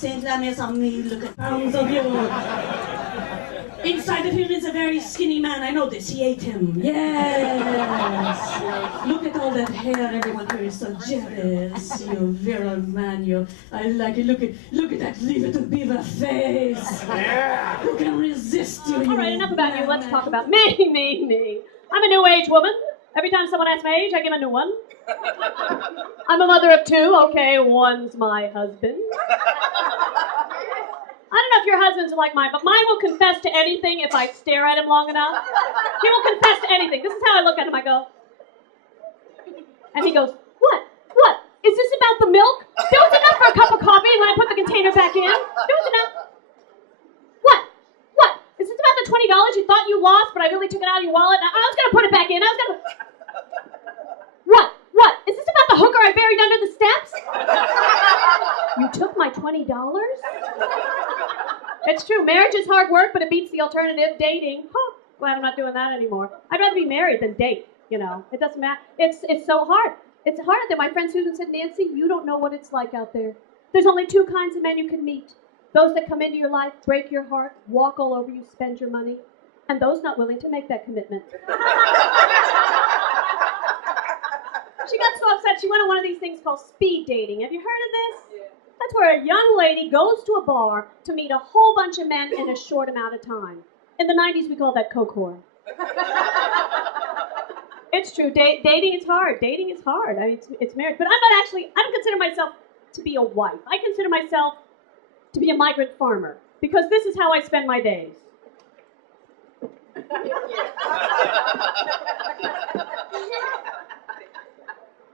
Saint la mes amis, look at pounds of you. Inside of him is a very skinny man. I know this. He ate him. Yes. Look at all that hair. Everyone here is so jealous. You virile man. I like it. Look at that little beaver face. Yeah. Who can resist you? All right, enough about you. Let's talk about me. I'm a new age woman. Every time someone asks my age, I give a new one. I'm a mother of two. Okay, one's my husband. I don't know if your husband's like mine, but mine will confess to anything if I stare at him long enough. He will confess to anything. This is how I look at him. I go, and he goes, what? Is this about the milk? There was enough for a cup of coffee, and then I put the container back in. There was enough. What? Is this about the $20 you thought you lost, but I really took it out of your wallet? I was going to put it back in. What? Is this about the hooker I buried under the steps? You took my $20? It's true, marriage is hard work, but it beats the alternative, dating. Glad I'm not doing that anymore. I'd rather be married than date, you know. It doesn't matter. It's so hard. It's hard out there. My friend Susan said, Nancy, you don't know what it's like out there. There's only two kinds of men you can meet. Those that come into your life, break your heart, walk all over you, spend your money, and those not willing to make that commitment. She got so upset, she went on one of these things called speed dating. Have you heard of this? Yeah. That's where a young lady goes to a bar to meet a whole bunch of men in a short amount of time. In the 90s, we called that coke whore. It's true. Dating is hard. Dating is hard. I mean, it's marriage. But I don't consider myself to be a wife. I consider myself to be a migrant farmer, because this is how I spend my days.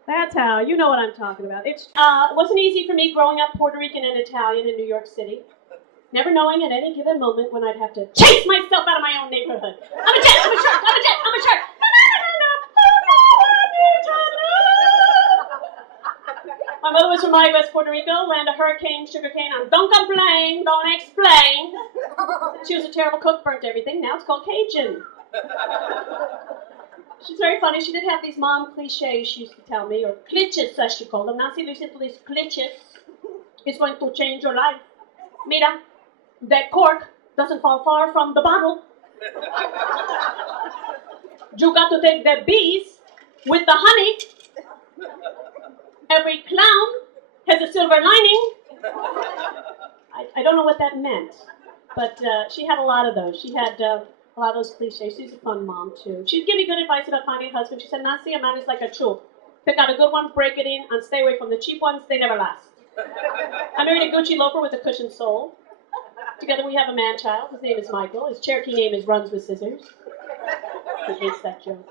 That's how. You know what I'm talking about. It wasn't easy for me growing up Puerto Rican and Italian in New York City, never knowing at any given moment when I'd have to chase myself out of my own neighborhood. I'm a jet. My mother was from my West Puerto Rico, land of hurricane, sugarcane, and don't complain, don't explain. She was a terrible cook, burnt everything. Now it's called Cajun. She's very funny. She did have these mom cliches she used to tell me, or cliches as she called them. Nancy, listen to these cliches. It's going to change your life. Mira, that cork doesn't fall far from the bottle. You got to take the bees with the honey. Every clown has a silver lining. I don't know what that meant, but she had a lot of those. She had a lot of those cliches. She's a fun mom, too. She'd give me good advice about finding a husband. She said, Nancy, a man is like a chook. Pick out a good one, break it in, and stay away from the cheap ones. They never last. I married a Gucci loafer with a cushioned soul. Together we have a man-child. His name is Michael. His Cherokee name is Runs with Scissors. He hates that joke.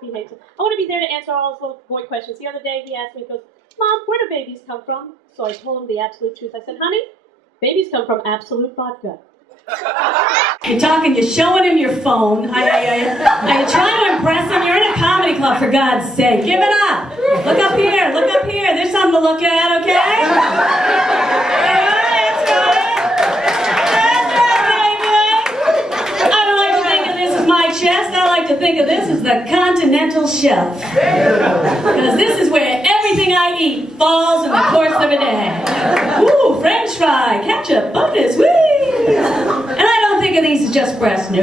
He hates it. I want to be there to answer all his little boy questions. The other day he asked me, he goes, Mom, where do babies come from? So I told him the absolute truth. I said, honey, babies come from absolute vodka. You're talking, you're showing him your phone. Are you trying to impress him? You're in a comedy club, for God's sake. Give it up. Look up here. There's something to look at, okay? That's right, baby. I don't like to think of this as my chest. I like to think of this as the continental shelf. Because this is where everything I eat falls in the course of a day. Ooh, French fry, ketchup, bonus, whee! And I don't think of these as just breasts. No.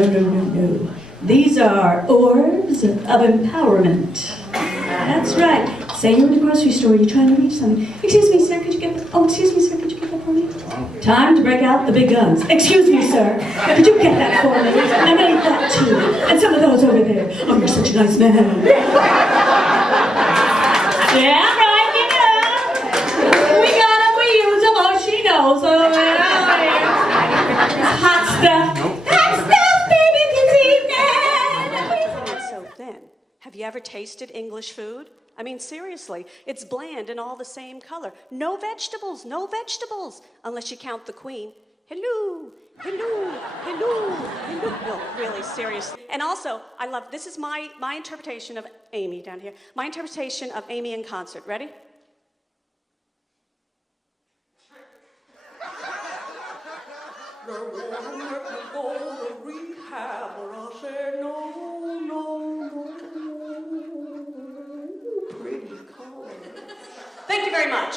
These are orbs of empowerment. That's right. Say you're in the grocery store, you're trying to reach something. Excuse me, sir, could you get that for me? Time to break out the big guns. Excuse me, sir, could you get that for me? And then that too. And some of those over there. Oh, you're such a nice man. Yeah, right, you know. We got them, we use them. Oh, she knows. Oh, hot stuff. Hot stuff, baby, this evening. It's so thin. Have you ever tasted English food? I mean, seriously, it's bland and all the same color. No vegetables, unless you count the queen. Hello. No, really, seriously. And also, I love, this is my interpretation of Amy down here. My interpretation of Amy in concert. Ready? Thank you very much.